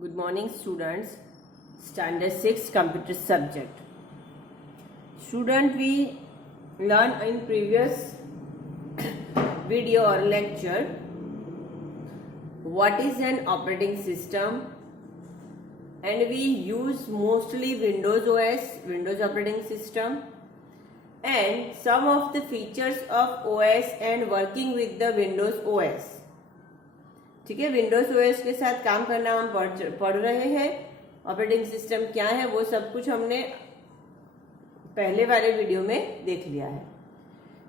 Good morning, students. Standard 6 computer subject. Student, we learned in previous video or lecture what is an operating system, and we use mostly Windows OS, Windows operating system, and some of the features of OS and working with the Windows OS. ठीक है, Windows OS के साथ काम करना हम पढ़ रहे हैं. ऑपरेटिंग सिस्टम क्या है वो सब कुछ हमने पहले वाले वीडियो में देख लिया है.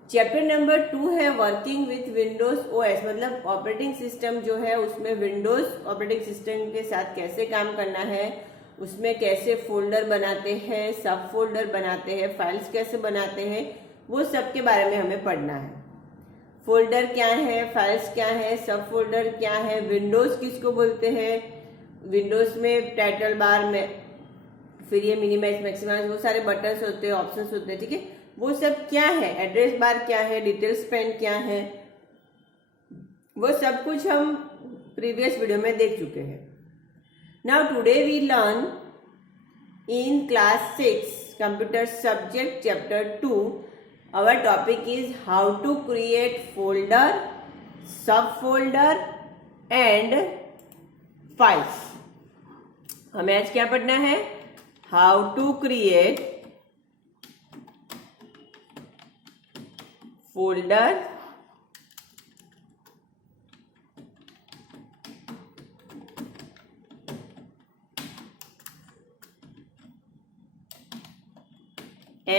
चैप्टर नंबर 2 है वर्किंग विथ विंडोज ओएस, मतलब ऑपरेटिंग सिस्टम जो है उसमें विंडोज ऑपरेटिंग सिस्टम के साथ कैसे काम करना है, उसमें कैसे फोल्डर बनाते हैं, सब फोल्डर बनाते हैं, फाइल्स कैसे बनाते हैं, वो सब के बारे में हमें पढ़ना है. फोल्डर क्या है, फाइल्स क्या है, सब फोल्डर क्या है, विंडोज किसको बोलते हैं, विंडोज में टाइटल बार में फिर ये मिनिमाइज मैक्सिमाइज वो सारे बटन्स होते हैं, ऑप्शंस होते हैं. ठीक है, वो सब क्या है, एड्रेस बार क्या है, डिटेल्स पैन क्या है, वो सब कुछ हम प्रीवियस वीडियो में देख चुके हैं. Now today we learn in class 6 computer subject chapter 2. Our topic is how to create folder, subfolder and files. हमें आज क्या पढ़ना है? How to create folder,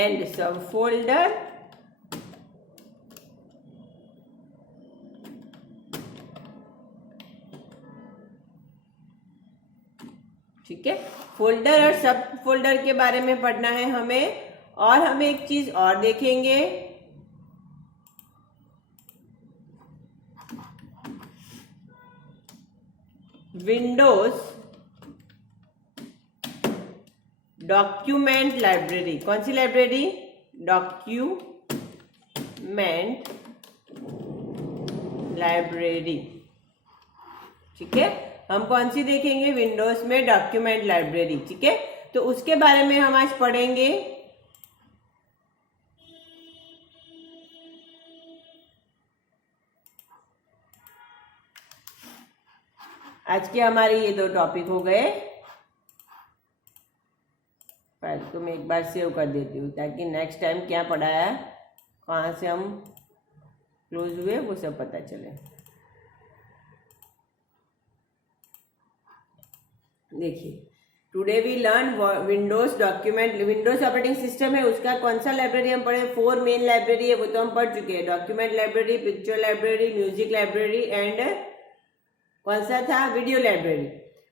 and subfolder ठीक है, फोल्डर और सब फोल्डर के बारे में पढ़ना है हमें. और हमें एक चीज और देखेंगे, विंडोज डॉक्यूमेंट लाइब्रेरी. कौन सी लाइब्रेरी? Document library. ठीक है, हम कौन सी देखेंगे? विंडोज में डॉक्यूमेंट लाइब्रेरी. ठीक है, तो उसके बारे में हम आज पढ़ेंगे. आज के हमारे ये 2 टॉपिक हो गए. पहले तो मैं एक बार सेव कर देती हूँ ताकि नेक्स्ट टाइम क्या पढ़ाया, कहाँ से हम क्लोज हुए, वो सब पता चले. देखिए, today we learn Windows document. Windows operating system है, उसका कौन सा लाइब्रेरी हम पढ़े? 4 मेन लाइब्रेरी है, वो तो हम पढ़ चुके हैं. Document library, picture library, music library and कौन सा था? Video library.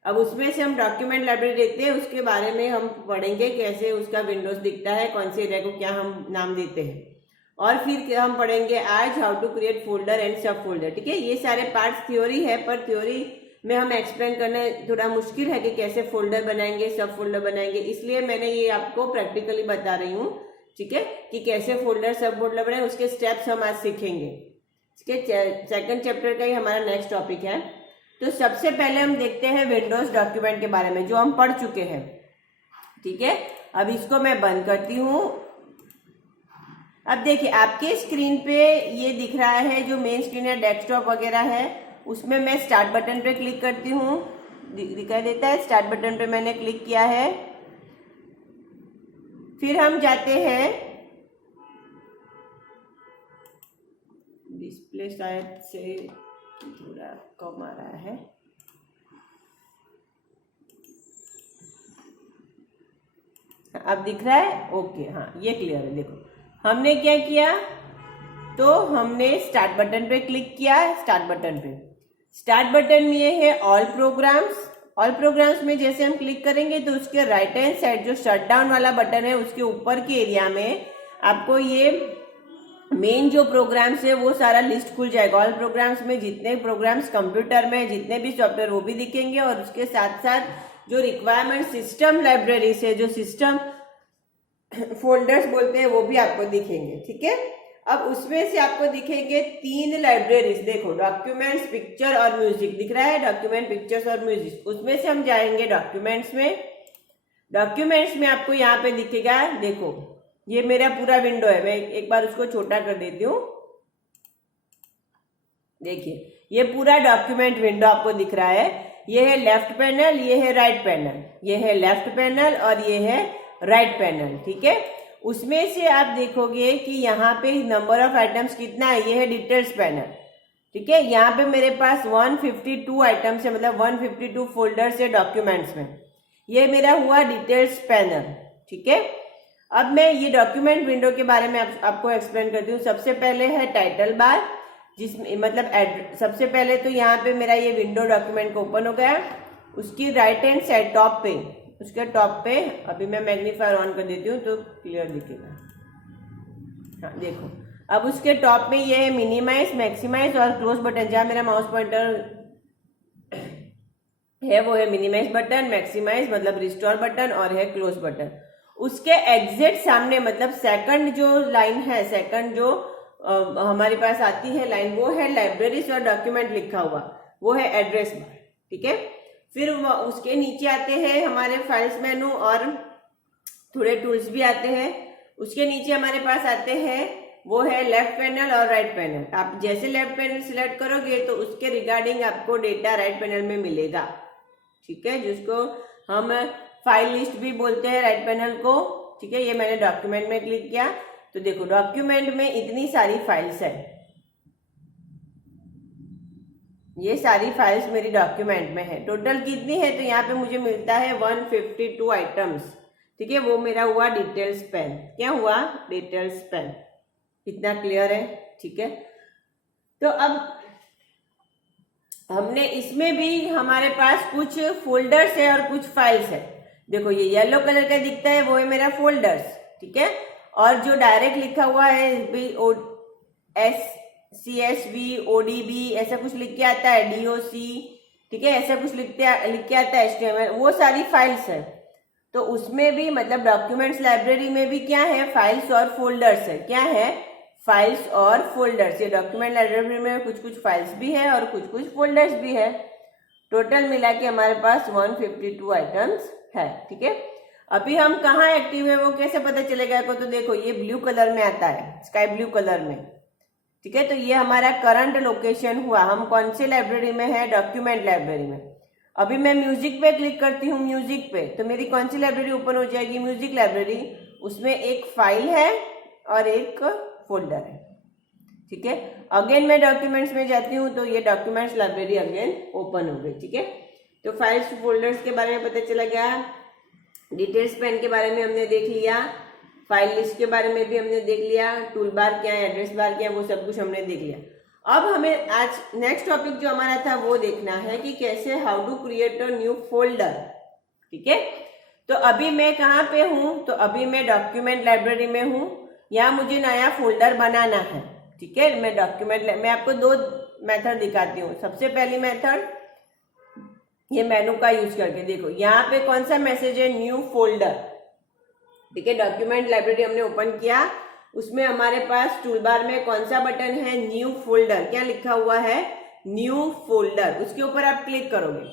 अब उसमें से हम डॉक्यूमेंट लाइब्रेरी देखते हैं, उसके बारे में हम पढ़ेंगे कैसे उसका विंडोज दिखता है, कौन से एरिया को क्या हम नाम देते हैं. और फिर हम पढ़ेंगे आज how to create folder and sub folder. ठीक है, ये सारे पार्ट्स थ्योरी है, पर थ्योरी में हम एक्सप्लेन करना थोड़ा मुश्किल है कि कैसे फोल्डर बनाएंगे, सब फोल्डर बनाएंगे, इसलिए मैंने ये आपको प्रैक्टिकली बता रही हूँ. ठीक है, कि कैसे फोल्डर सब फोल्डर बनाए, उसके स्टेप्स हम आज सीखेंगे. ठीक है, सेकंड चैप्टर का ही हमारा नेक्स्ट टॉपिक है. तो सबसे पहले हम देखते हैं विंडोज डॉक्यूमेंट के बारे में, जो हम पढ़ चुके हैं. ठीक है, अब इसको मैं बंद करती हूँ. अब देखिए, आपके स्क्रीन पे ये दिख रहा है, जो मेन स्क्रीन है, डेस्कटॉप वगैरह है, उसमें मैं स्टार्ट बटन पे क्लिक करती हूँ. दिखाई देता है, स्टार्ट बटन पे मैंने क्लिक किया है. फिर हम जाते हैं, डिस्प्ले शायद से थोड़ा कम आ रहा है. अब दिख रहा है? ओके, हाँ ये क्लियर है. देखो हमने क्या किया, तो हमने स्टार्ट बटन पे क्लिक किया. स्टार्ट बटन में ये है ऑल प्रोग्राम्स. ऑल प्रोग्राम्स में जैसे हम क्लिक करेंगे तो उसके राइट हैंड साइड जो शटडाउन वाला बटन है, उसके ऊपर के एरिया में आपको ये मेन जो प्रोग्राम्स है वो सारा लिस्ट खुल जाएगा. ऑल प्रोग्राम्स में जितने प्रोग्राम्स कंप्यूटर में, जितने भी सॉफ्टवेयर, वो भी दिखेंगे. और उसके साथ साथ जो रिक्वायरमेंट सिस्टम लाइब्रेरी से, जो सिस्टम फोल्डर्स बोलते हैं, वो भी आपको दिखेंगे. ठीक है, अब उसमें से आपको दिखेंगे 3 लाइब्रेरीज, देखो डॉक्यूमेंट्स, पिक्चर और म्यूजिक दिख रहा है, डॉक्यूमेंट, पिक्चर्स और म्यूजिक। उसमें से हम जाएंगे डॉक्यूमेंट्स में। डॉक्यूमेंट्स में आपको यहाँ पे दिखेगा, देखो ये मेरा पूरा विंडो है, मैं एक बार उसको छोटा कर देती हूँ। देखिए ये पूरा डॉक्यूमेंट विंडो आपको दिख रहा है। ये है लेफ्ट पैनल, ये है राइट पैनल, ये है लेफ्ट पैनल और ये है राइट पैनल, ठीक है। उसमें से आप देखोगे कि यहाँ पे नंबर ऑफ आइटम्स कितना है, ये है डिटेल्स पैनल, ठीक है। यहाँ पे मेरे पास 152 आइटम्स है, मतलब 152 फोल्डर्स है डॉक्यूमेंट्स में। ये मेरा हुआ डिटेल्स पैनल, ठीक है। अब मैं ये डॉक्यूमेंट विंडो के बारे में आपको एक्सप्लेन करती हूँ। सबसे पहले है टाइटल बार, जिसमें मतलब सबसे पहले तो यहाँ पे मेरा ये विंडो डॉक्यूमेंट को ओपन हो गया। उसकी राइट हैंड साइड टॉप पे, उसके टॉप पे, अभी मैं मैग्नीफायर ऑन कर देती हूँ तो क्लियर दिखेगा। हाँ देखो, अब उसके टॉप में ये है मिनिमाइज, मैक्सिमाइज और क्लोज बटन। जहाँ मेरा माउस पॉइंटर है वो है मिनिमाइज बटन, मैक्सिमाइज मतलब रिस्टोर बटन और है क्लोज बटन। उसके एग्जैक्ट सामने मतलब सेकंड जो लाइन है, सेकंड जो हमारे पास आती है लाइन, वो है लाइब्रेरीज और डॉक्यूमेंट लिखा हुआ, वो है एड्रेस बार, ठीक है। फिर उसके नीचे आते हैं हमारे फाइल्स मेनू और थोड़े टूल्स भी आते हैं। उसके नीचे हमारे पास आते हैं वो है लेफ्ट पैनल और राइट पैनल। आप जैसे लेफ्ट पैनल सिलेक्ट करोगे तो उसके रिगार्डिंग आपको डेटा राइट पैनल में मिलेगा, ठीक है, जिसको हम फाइल लिस्ट भी बोलते हैं राइट पैनल को, ठीक है। ये मैंने डॉक्यूमेंट में क्लिक किया तो देखो डॉक्यूमेंट में इतनी सारी फाइल्स है, ये सारी फाइल्स मेरी डॉक्यूमेंट में है। टोटल कितनी है तो यहाँ पे मुझे मिलता है 152 आइटम्स, ठीक है। वो मेरा हुआ डिटेल्स पेन, क्या हुआ डिटेल्स पेन, इतना क्लियर है, ठीक है। तो अब हमने इसमें भी हमारे पास कुछ फोल्डर्स है और कुछ फाइल्स है। देखो ये येलो कलर का दिखता है वो है मेरा फोल्डर्स, ठीक है। और जो डायरेक्ट लिखा हुआ है CSV ODB ऐसा कुछ लिख के आता है, DOC, ठीक है, ऐसा कुछ लिख के आता है HTML, वो सारी फाइल्स है। तो उसमें भी मतलब डॉक्यूमेंट्स लाइब्रेरी में भी क्या है, फाइल्स और फोल्डर्स है। क्या है, फाइल्स और फोल्डर्स। ये डॉक्यूमेंट लाइब्रेरी में कुछ कुछ फाइल्स भी है और कुछ कुछ फोल्डर्स भी है। टोटल मिला के हमारे पास 152 आइटम्स है, ठीक है। अभी हम कहाँ एक्टिव है वो कैसे पता चलेगा को, तो देखो ये ब्लू कलर में आता है, स्काई ब्लू कलर में, ठीक है। तो ये हमारा करंट लोकेशन हुआ, हम कौन से लाइब्रेरी में है, डॉक्यूमेंट लाइब्रेरी में। अभी मैं म्यूजिक पे क्लिक करती हूँ, म्यूजिक पे, तो मेरी कौन सी लाइब्रेरी ओपन हो जाएगी, म्यूजिक लाइब्रेरी। उसमें एक फाइल है और एक फोल्डर है, ठीक है। अगेन मैं डॉक्यूमेंट्स में जाती हूँ तो ये डॉक्यूमेंट्स लाइब्रेरी अगेन ओपन हो गई, ठीक है। तो फाइल्स फोल्डर्स के बारे में पता चला गया, डिटेल्स पेन के बारे में हमने देख लिया, फाइल लिस्ट के बारे में भी हमने देख लिया, टूल बार क्या है, एड्रेस बार क्या है, वो सब कुछ हमने देख लिया। अब हमें आज नेक्स्ट टॉपिक जो हमारा था वो देखना है कि कैसे how to create a new folder, ठीक है। तो अभी मैं कहाँ पे हूँ, तो अभी मैं डॉक्यूमेंट लाइब्रेरी में हूँ। यहाँ मुझे नया फोल्डर बनाना है, ठीक है। मैं आपको 2 मेथड दिखाती हूँ। सबसे पहली मेथड ये मेनू का यूज करके, देखो यहाँ पे कौन सा मैसेज है, न्यू फोल्डर, ठीक है। डॉक्यूमेंट लाइब्रेरी हमने ओपन किया, उसमें हमारे पास टूल बार में कौन सा बटन है, न्यू फोल्डर, क्या लिखा हुआ है, न्यू फोल्डर। उसके ऊपर आप क्लिक करोगे,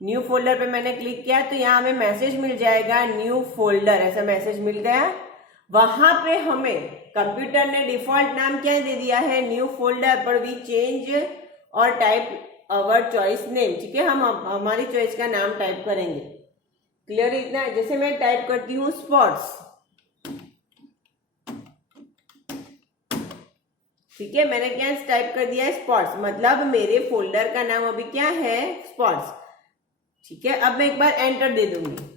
न्यू फोल्डर पे मैंने क्लिक किया तो यहाँ हमें मैसेज मिल जाएगा न्यू फोल्डर, ऐसा मैसेज मिल गया। वहां पे हमें कंप्यूटर ने डिफॉल्ट नाम क्या दे दिया है, न्यू फोल्डर, पर वी चेंज और टाइप अवर चॉइस नेम, ठीक है। हम हमारी चॉइस का नाम टाइप करेंगे, क्लियर इतना। जैसे मैं टाइप करती हूँ स्पॉट्स, ठीक है, मैंने क्या टाइप कर दिया है स्पॉट्स, मतलब मेरे फोल्डर का नाम अभी क्या है, स्पॉट्स, ठीक है। अब मैं एक बार एंटर दे दूंगी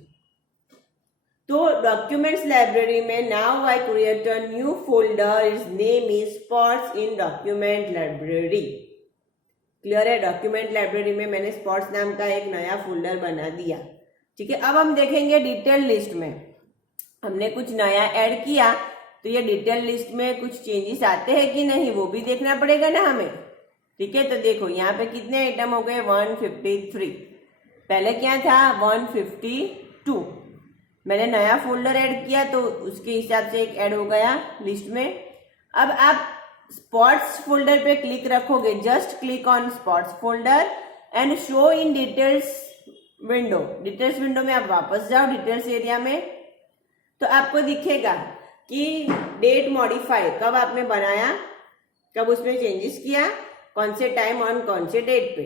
तो डॉक्यूमेंट्स लाइब्रेरी में now I create a new folder, it's name is spots in document library, clear है। डॉक्यूमेंट लाइब्रेरी में मैंने स्पॉट्स नाम का एक नया फोल्डर बना दिया, ठीक है। अब हम देखेंगे डिटेल लिस्ट में हमने कुछ नया ऐड किया तो ये डिटेल लिस्ट में कुछ चेंजेस आते हैं कि नहीं वो भी देखना पड़ेगा ना हमें, ठीक है। तो देखो यहाँ पे कितने आइटम हो गए, 153, पहले क्या था 152। मैंने नया फोल्डर ऐड किया तो उसके हिसाब से एक ऐड हो गया लिस्ट में। अब आप स्पॉट्स फोल्डर पे क्लिक रखोगे, just click on spots folder and show in details window. Details window में आप वापस जाओ डिटेल्स एरिया में, तो आपको दिखेगा कि डेट मॉडिफाई, कब आपने बनाया, कब उसमें चेंजेस किया, कौन से टाइम ऑन कौन से डेट पे,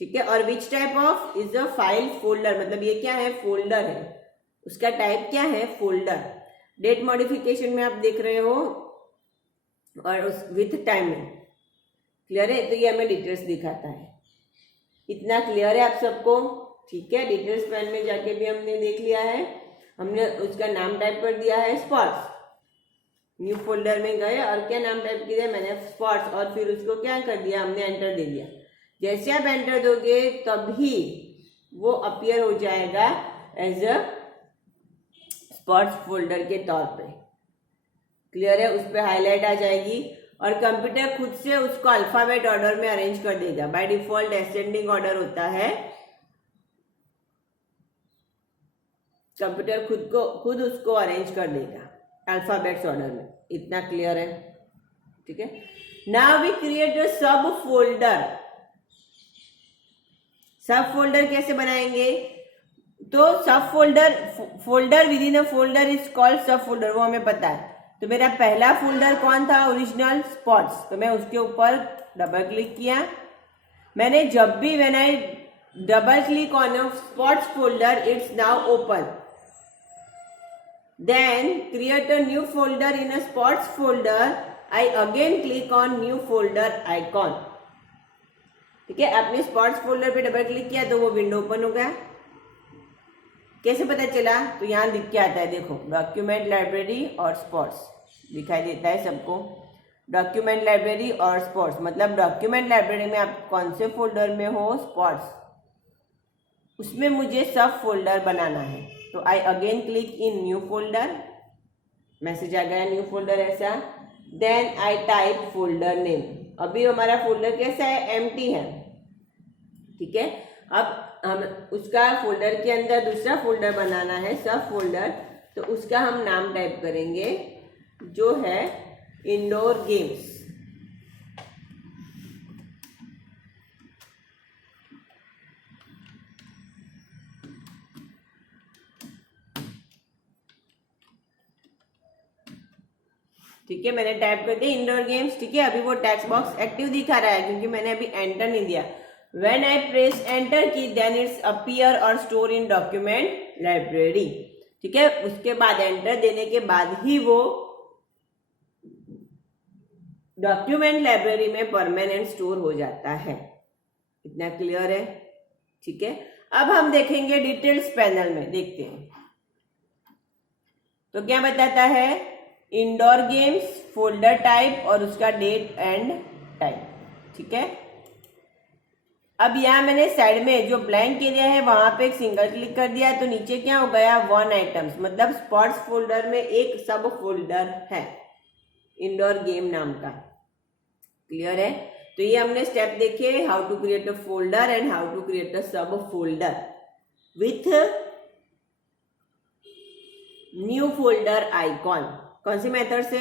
ठीक है। और which type of is a file folder, मतलब ये क्या है, फोल्डर है, उसका टाइप क्या है, फोल्डर। डेट मॉडिफिकेशन में आप देख रहे हो और उस विथ टाइमिंग, क्लियर है। तो ये हमें डिटेल्स दिखाता है। इतना क्लियर है आप सबको, ठीक है। डिटेल्स पैन में जाके भी हमने देख लिया है, हमने उसका नाम टाइप कर दिया है स्पॉट्स। न्यू फोल्डर में गए और क्या नाम टाइप किया, मैंने स्पॉट्स, और फिर उसको क्या कर दिया, हमने एंटर दे दिया। जैसे आप एंटर दोगे तभी वो अपीयर हो जाएगा एज अ स्पॉट्स फोल्डर के तौर पे, क्लियर है। उस पर हाईलाइट आ जाएगी और कंप्यूटर खुद से उसको अल्फाबेट ऑर्डर में अरेंज कर देगा। बाय डिफॉल्ट असेंडिंग ऑर्डर होता है, कंप्यूटर खुद उसको अरेंज कर देगा अल्फाबेट्स ऑर्डर में। इतना क्लियर है, ठीक है। Now we create a sub folder. सब फोल्डर कैसे बनाएंगे, तो सब folder with in a folder is called सब फोल्डर, वो हमें पता है। तो मेरा पहला फोल्डर कौन था, ओरिजिनल स्पॉट्स, तो मैं उसके ऊपर डबल क्लिक किया। मैंने जब भी when I double click on a spots folder, it's now open, then create a new folder in a spots folder, I again click on new folder icon, ठीक है। आपने स्पॉट्स फोल्डर पे double click किया तो वो window open हो गया। कैसे पता चला, तो यहाँ लिख के आता है, देखो डॉक्यूमेंट लाइब्रेरी और स्पॉट्स दिखाई देता है सबको। डॉक्यूमेंट लाइब्रेरी और स्पॉट्स, मतलब डॉक्यूमेंट लाइब्रेरी में आप कौन से फोल्डर में हो, स्पॉट्स, उसमें मुझे सब फोल्डर बनाना है। तो I again click in new folder, message आ गया न्यू फोल्डर ऐसा। Then I type folder name, अभी हमारा फोल्डर कैसा है, एम्प्टी है, ठीक है। अब हम उसका फोल्डर के अंदर दूसरा फोल्डर बनाना है, सब फोल्डर, तो उसका हम नाम टाइप करेंगे जो है इंडोर गेम्स। ठीक है, मैंने टाइप कर दिया इंडोर गेम्स, ठीक है। अभी वो टेक्स्ट बॉक्स एक्टिव दिखा रहा है क्योंकि मैंने अभी एंटर नहीं दिया। व्हेन आई प्रेस एंटर की देन इट्स अपीयर और स्टोर इन डॉक्यूमेंट लाइब्रेरी, ठीक है। उसके बाद एंटर देने के बाद ही वो डॉक्यूमेंट लाइब्रेरी में परमानेंट स्टोर हो जाता है। इतना क्लियर है, ठीक है। अब हम देखेंगे डिटेल्स पैनल में, देखते हैं तो क्या बताता है, इंडोर गेम्स, फोल्डर टाइप और उसका डेट एंड टाइम, ठीक है। अब यहाँ मैंने साइड में जो ब्लैंक एरिया है वहां पे एक सिंगल क्लिक कर दिया, तो नीचे क्या हो गया, 1 आइटम्स, मतलब स्पॉट्स फोल्डर में एक सब फोल्डर है इंडोर गेम नाम का, क्लियर है। तो ये हमने स्टेप देखे, how to create a folder and how to create a sub folder with new folder icon. कौन सी मेथड से,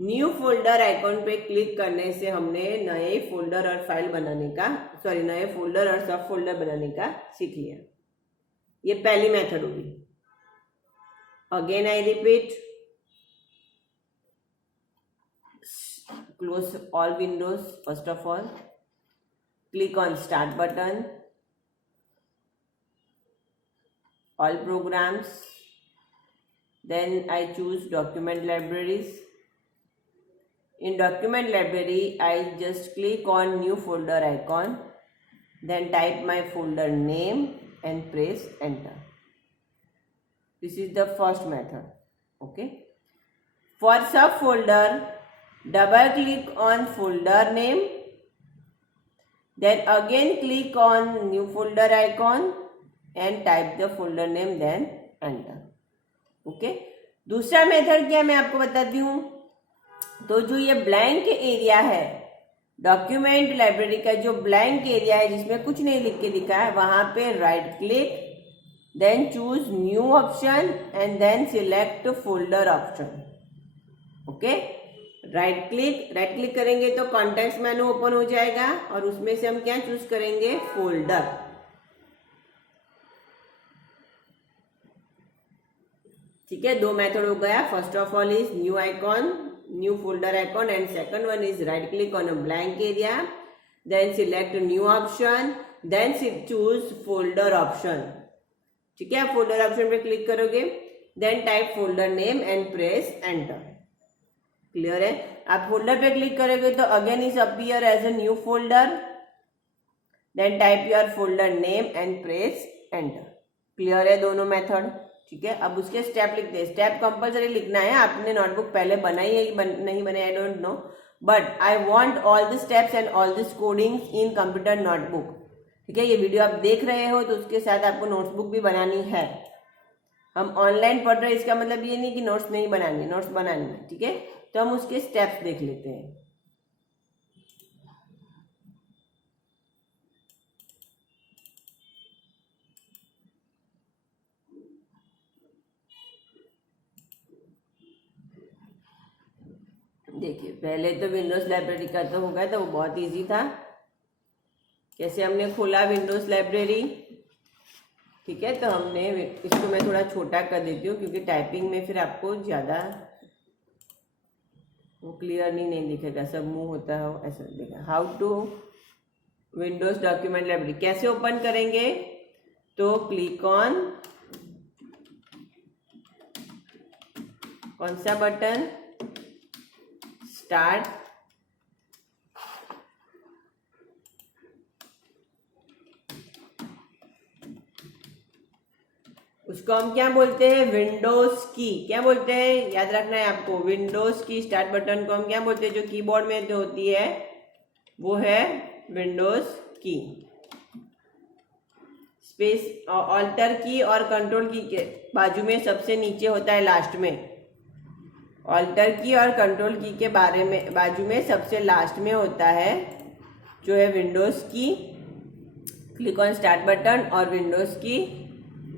न्यू फोल्डर आइकॉन पे क्लिक करने से हमने नए फोल्डर और फाइल बनाने का, सॉरी नए फोल्डर और सब फोल्डर बनाने का सीख लिया। ये पहली मेथड होगी। Again I repeat, close all Windows, first of all click on start button, all programmes, then I choose document libraries. In document library I just click on new folder icon, then type my folder name and press enter. This is the first method, okay. For subfolder, double click on folder name, then again click on new folder icon and type the folder name, then enter. Okay दूसरा method क्या मैं आपको बताती हूँ, तो जो ये blank area है डॉक्यूमेंट लाइब्रेरी का, जो ब्लैंक एरिया है जिसमें कुछ नहीं लिख के दिखा है, वहां पे right click, then choose new option and then select folder option, okay. Right click करेंगे तो कॉन्टेक्स्ट मेनू ओपन हो जाएगा और उसमें से हम क्या चूज करेंगे, फोल्डर। ठीक है, दो मेथड हो गया। First of all is new icon, new folder icon, and second one is right click on a blank area, then select new option, then choose folder option. ठीक है, फोल्डर ऑप्शन पे click करोगे, then type folder name and press enter. Clear है? आप folder पे click करोगे तो again is appear as a new folder, then type your folder name and press enter. Clear है दोनों मेथड? ठीक है, अब उसके स्टेप लिखते हैं। स्टेप कंपलसरी लिखना है। आपने नोटबुक पहले बनाई है नहीं बनाई, I don't know, but I want all the steps and all this codings in computer notebook. ठीक है, ये वीडियो आप देख रहे हो तो उसके साथ आपको नोटबुक भी बनानी है। हम ऑनलाइन पढ़ रहे हैं, इसका मतलब ये नहीं कि नोट्स नहीं बनानी है, नोट्स बनानी है। ठीक है, तो हम उसके स्टेप्स देख लेते हैं। देखिए, पहले तो विंडोज लाइब्रेरी का तो हो गया, तो वो बहुत इजी था। कैसे हमने खोला विंडोज लाइब्रेरी। ठीक है, तो हमने इसको मैं थोड़ा छोटा कर देती हूँ क्योंकि टाइपिंग में फिर आपको ज़्यादा वो क्लियर नहीं दिखेगा, सब मूव होता है ऐसा दिखेगा। How to Windows document library कैसे ओपन करेंगे, तो क्लिक ऑन कौन सा बटन, स्टार्ट, उसको हम क्या बोलते हैं, विंडोज की। क्या बोलते हैं, याद रखना है आपको, विंडोज की स्टार्ट बटन को हम क्या बोलते हैं, जो कीबोर्ड में जो होती है वो है विंडोज की। स्पेस ऑल्टर की और कंट्रोल की के बाजू में सबसे नीचे होता है लास्ट में। ऑल्टर की और कंट्रोल की के बाजू में सबसे लास्ट में होता है जो है विंडोज की। क्लिक ऑन स्टार्ट बटन और विंडोज की,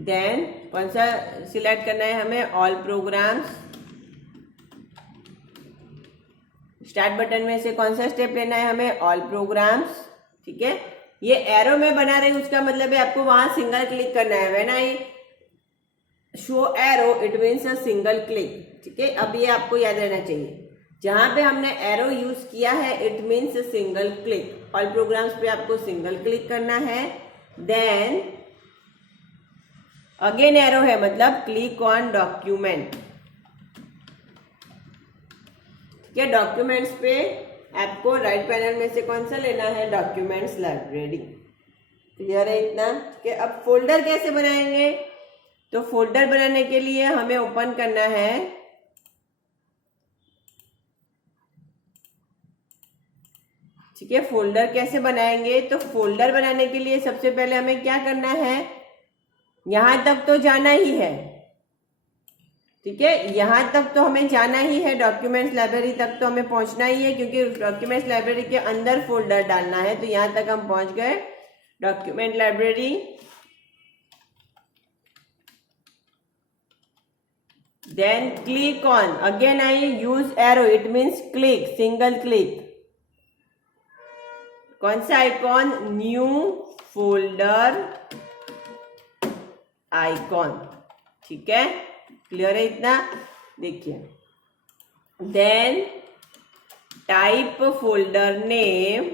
देन कौन सा सिलेक्ट करना है हमें, ऑल प्रोग्राम्स। स्टार्ट बटन में से कौन सा स्टेप लेना है हमें, ऑल प्रोग्राम्स। ठीक है, ये एरो में बना रही उसका मतलब है आपको वहां सिंगल क्लिक करना है। When I show arrow it means a single click. ठीक है, अब ये आपको याद रहना चाहिए, जहां पे हमने एरो यूज किया है it means single click. All programmes पे आपको सिंगल क्लिक करना है, देन अगेन एरो है मतलब क्लिक ऑन डॉक्यूमेंट। ठीक है, डॉक्यूमेंट्स पे आपको राइट पैनल में से कौन सा लेना है, डॉक्यूमेंट्स लाइब्रेरी। क्लियर है इतना? ठीक है, अब फोल्डर कैसे बनाएंगे, तो फोल्डर बनाने के लिए हमें ओपन करना है ठीक है, फोल्डर कैसे बनाएंगे, तो फोल्डर बनाने के लिए सबसे पहले हमें क्या करना है, यहां तक तो जाना ही है। ठीक है, यहां तक तो हमें जाना ही है, डॉक्यूमेंट्स लाइब्रेरी तक तो हमें पहुंचना ही है क्योंकि डॉक्यूमेंट्स लाइब्रेरी के अंदर फोल्डर डालना है। तो यहां तक हम पहुंच गए, document library, then click on, again I use arrow it means click, single click. कौन सा आइकॉन, न्यू फोल्डर आइकॉन। ठीक है, क्लियर है इतना? देखिए, देन टाइप फोल्डर नेम,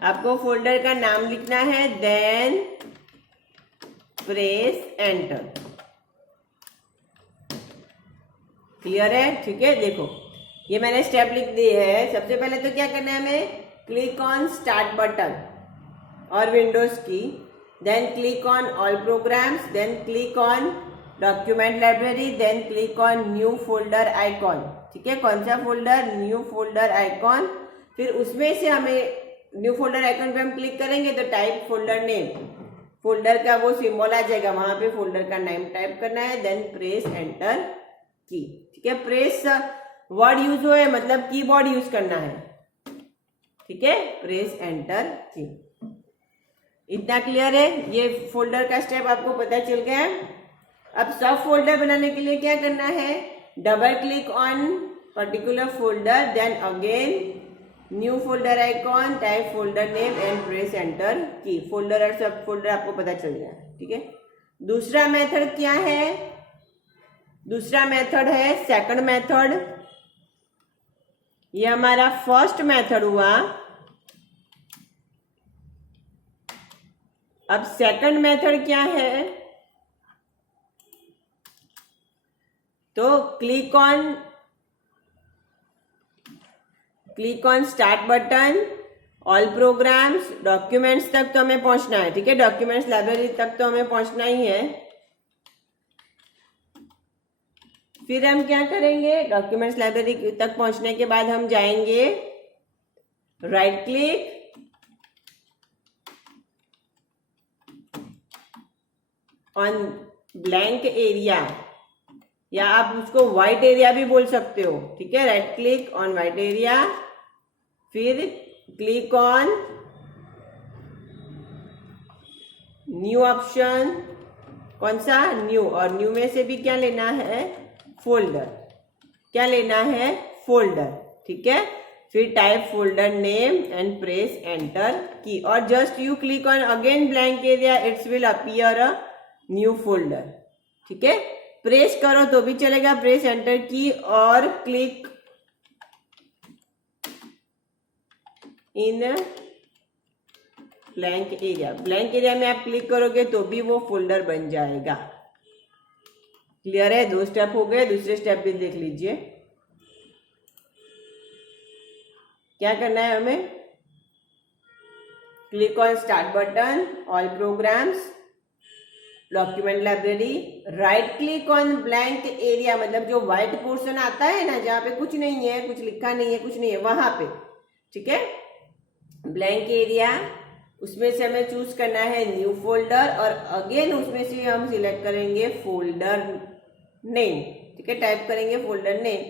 आपको फोल्डर का नाम लिखना है, देन प्रेस एंटर। क्लियर है? ठीक है, देखो ये मैंने स्टेप लिख दिए है। सबसे पहले तो क्या करना है हमें, क्लिक ऑन स्टार्ट बटन और Windows key, then click on all programs, then click on document library, then click on new folder icon. ठीक है, कौन सा फोल्डर, न्यू फोल्डर आइकॉन। फिर उसमें से हमें न्यू फोल्डर आइकॉन पे हम क्लिक करेंगे तो टाइप फोल्डर नेम, फोल्डर का वो सिंबल आ जाएगा, वहां पे फोल्डर का नाम टाइप करना है, देन प्रेस एंटर की। ठीक है, प्रेस वर्ड यूज हुआ है मतलब कीबोर्ड यूज करना है। ठीक है, प्रेस एंटर की। इतना क्लियर है? ये फोल्डर का स्टेप आपको पता चल गया है। अब सब फोल्डर बनाने के लिए क्या करना है, double click on particular folder, then again new folder icon, type folder name and press enter key. Folder और सब फोल्डर आपको पता चल गया, ठीक है। दूसरा मेथड क्या है, दूसरा मेथड है सेकंड मेथड। ये हमारा फर्स्ट मेथड हुआ। अब सेकंड मेथड क्या है, तो click on start button, all programmes, documents तक तो हमें पहुंचना है, ठीक है। डॉक्यूमेंट्स लाइब्रेरी तक तो हमें पहुंचना ही है। फिर हम क्या करेंगे, डॉक्यूमेंट्स लाइब्रेरी तक पहुंचने के बाद हम जाएंगे right click on blank area, या आप उसको व्हाइट एरिया भी बोल सकते हो, ठीक है। Right click on white area, फिर क्लिक ऑन न्यू ऑप्शन, कौन सा, न्यू, और न्यू में से भी क्या लेना है, फोल्डर, क्या लेना है, फोल्डर, ठीक है। फिर type folder name and press enter की, और just you click on again blank area, it's will appear a new folder, ठीक है। प्रेस करो तो भी चलेगा, प्रेस एंटर की, और click in blank area, blank area में आप क्लिक करोगे तो भी वो फोल्डर बन जाएगा। क्लियर है, 2 स्टेप हो गए। दूसरे स्टेप भी देख लीजिए, क्या करना है हमें, click on start button, all programmes, document library, right click on blank area, मतलब जो व्हाइट पोर्शन आता है ना, जहां पे कुछ नहीं है, कुछ लिखा नहीं है, कुछ नहीं है, वहां पे, ठीक है, ब्लैंक एरिया, उसमें से हमें चूज करना है न्यू फोल्डर, और अगेन उसमें से हम सिलेक्ट करेंगे फोल्डर नेम, ठीक है। टाइप करेंगे folder name,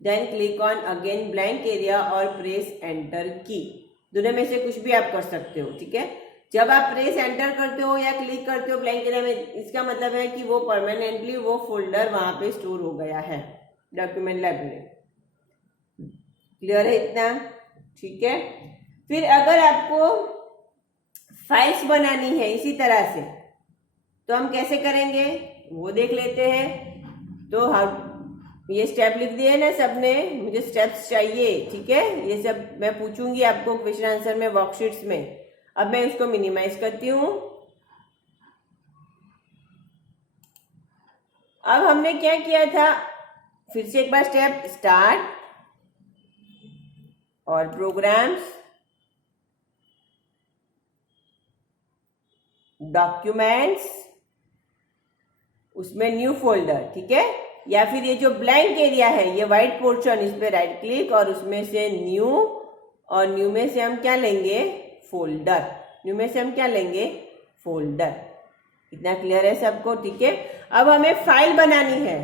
then click on again blank area और प्रेस एंटर की। दोनों में से कुछ भी आप कर सकते हो, ठीक है। जब आप प्रेस एंटर करते हो या क्लिक करते हो ब्लैंक एरिया में, इसका मतलब है कि वो परमानेंटली वो फोल्डर वहां पे स्टोर हो गया है डॉक्यूमेंट लाइब्रेरी। क्लियर है इतना, ठीक है। फिर अगर आपको फाइल्स बनानी है इसी तरह से, तो हम कैसे करेंगे वो देख लेते हैं। तो हम ये स्टेप लिख दिए ना सबने, मुझे स्टेप्स चाहिए, ठीक है। ये सब मैं पूछूंगी आपको क्वेश्चन आंसर में, वर्कशीट्स में। अब मैं इसको मिनिमाइज करती हूं। अब हमने क्या किया था, फिर से एक बार स्टेप, स्टार्ट और प्रोग्राम्स, डॉक्यूमेंट्स, उसमें न्यू फोल्डर, ठीक है। या फिर ये जो ब्लैंक एरिया है, ये व्हाइट पोर्शन, इस पे राइट क्लिक और उसमें से न्यू, और न्यू में से हम क्या लेंगे, फोल्डर, न्यू में से हम क्या लेंगे, फोल्डर। इतना क्लियर है सबको, ठीक है। अब हमें फाइल बनानी है,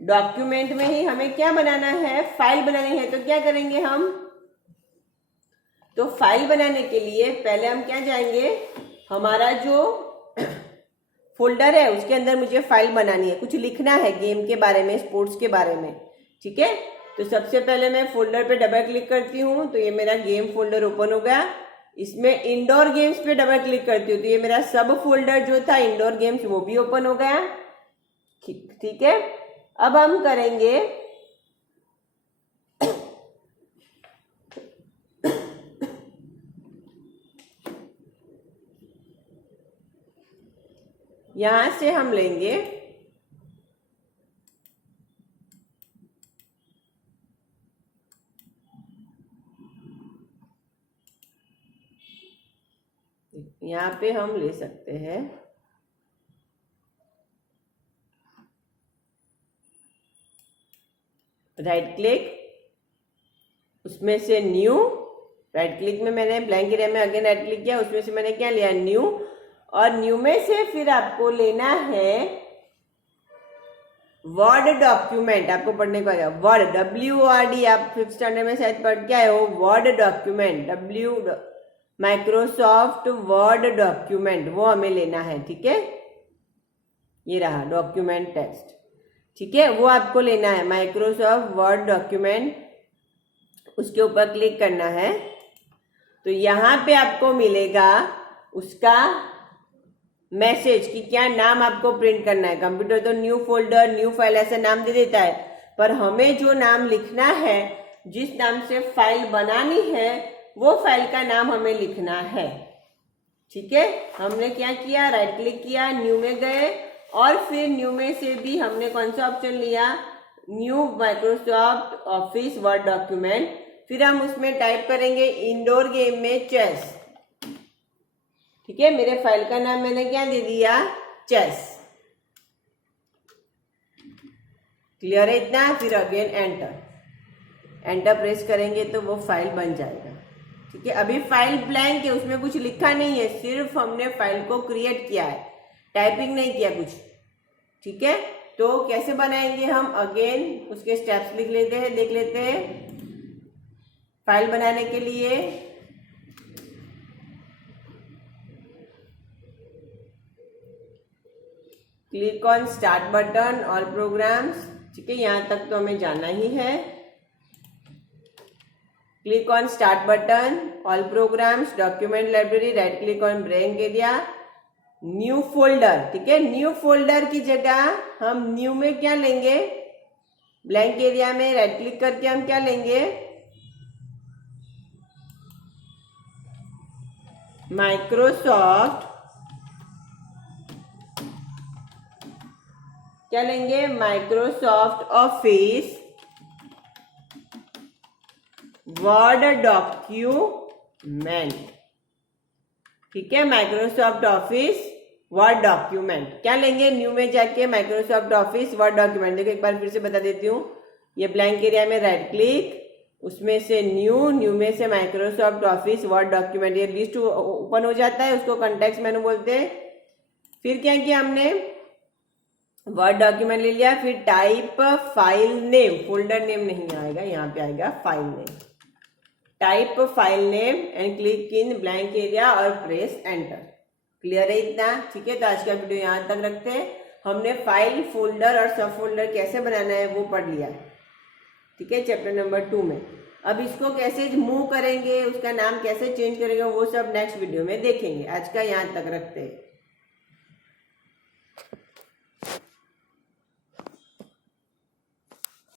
डॉक्यूमेंट में ही हमें क्या बनाना है, फाइल बनानी है। तो क्या करेंगे हम, तो फाइल बनाने के लिए पहले हम क्या जाएंगे, हमारा जो फोल्डर है उसके अंदर मुझे फाइल बनानी है, कुछ लिखना है गेम के बारे में, स्पोर्ट्स के बारे में, ठीक है। तो सबसे पहले मैं फोल्डर पे डबल क्लिक करती हूँ, तो ये मेरा गेम फोल्डर ओपन हो गया। इसमें इंडोर गेम्स पे डबल क्लिक करती हूँ, तो ये मेरा सब फोल्डर जो था इंडोर गेम्स वो भी ओपन हो गया, ठीक है। अब हम करेंगे यहां से हम लेंगे यहाँ पे हम ले सकते हैं राइट क्लिक, उसमें से न्यू, राइट क्लिक में मैंने ब्लैंक एरिया में अगेन राइट क्लिक किया, उसमें से मैंने क्या लिया, न्यू, और न्यू में से फिर आपको लेना है वर्ड डॉक्यूमेंट। आपको पढ़ने को आएगा वर्ड, WORD, आप 5th स्टैंडर्ड में शायद पढ़ के आए हो, word document, Microsoft word document, वो हमें लेना है, ठीक है। ये रहा डॉक्यूमेंट टेक्स्ट, ठीक है, वो आपको लेना है माइक्रोसॉफ्ट वर्ड डॉक्यूमेंट, उसके ऊपर क्लिक करना है। तो यहाँ पे आपको मिलेगा उसका मैसेज कि क्या नाम आपको प्रिंट करना है। कंप्यूटर तो न्यू फोल्डर न्यू फाइल ऐसे नाम दे देता है, पर हमें जो नाम लिखना है, जिस नाम से फाइल बनानी है, वो फाइल का नाम हमें लिखना है, ठीक है। हमने क्या किया, राइट क्लिक किया, न्यू में गए और फिर न्यू में से भी हमने कौन सा ऑप्शन लिया, new Microsoft office word document. फिर हम उसमें टाइप करेंगे इंडोर गेम में चेस, ठीक है। मेरे फाइल का नाम मैंने क्या दे दिया, चेस। क्लियर है इतना। फिर अगेन एंटर प्रेस करेंगे तो वो फाइल बन जाएगा, ठीक है। अभी फाइल ब्लैंक है, उसमें कुछ लिखा नहीं है, सिर्फ हमने फाइल को क्रिएट किया है, टाइपिंग नहीं किया कुछ, ठीक है। तो कैसे बनाएंगे हम, अगेन उसके स्टेप्स लिख लेते हैं, देख लेते हैं। फाइल बनाने के लिए click on start button, all programmes, ठीक है, यहां तक तो हमें जाना ही है। Click on start button, all programmes, document library, right click on blank area, new folder, ठीक है। न्यू फोल्डर की जगह हम न्यू में क्या लेंगे, ब्लैंक एरिया में राइट क्लिक करके हम क्या लेंगे, माइक्रोसॉफ्ट, क्या लेंगे, माइक्रोसॉफ्ट ऑफिस वर्ड डॉक्यूमेंट, ठीक है। माइक्रोसॉफ्ट ऑफिस वर्ड डॉक्यूमेंट क्या लेंगे, न्यू में जाके माइक्रोसॉफ्ट ऑफिस वर्ड डॉक्यूमेंट। देखो एक बार फिर से बता देती हूँ, ये ब्लैंक एरिया में राइट क्लिक, उसमें से न्यू में से माइक्रोसॉफ्ट ऑफिस वर्ड डॉक्यूमेंट, ये लिस्ट ओपन हो जाता है, उसको कॉन्टेक्स्ट मेनू बोलते हैं। फिर क्या किया हमने, वर्ड डॉक्यूमेंट ले लिया, फिर type file name, folder name नहीं आएगा, यहाँ पे आएगा file name, type file name and click in blank area और प्रेस एंटर। क्लियर है इतना, ठीक है। तो आज का वीडियो यहाँ तक रखते हैं। हमने फाइल, फोल्डर और सब फोल्डर कैसे बनाना है वो पढ़ लिया, ठीक है, चैप्टर नंबर 2 में। अब इसको कैसे मूव करेंगे, उसका नाम कैसे चेंज करेंगे, वो सब नेक्स्ट वीडियो में देखेंगे। आज का यहाँ तक रखते हैं।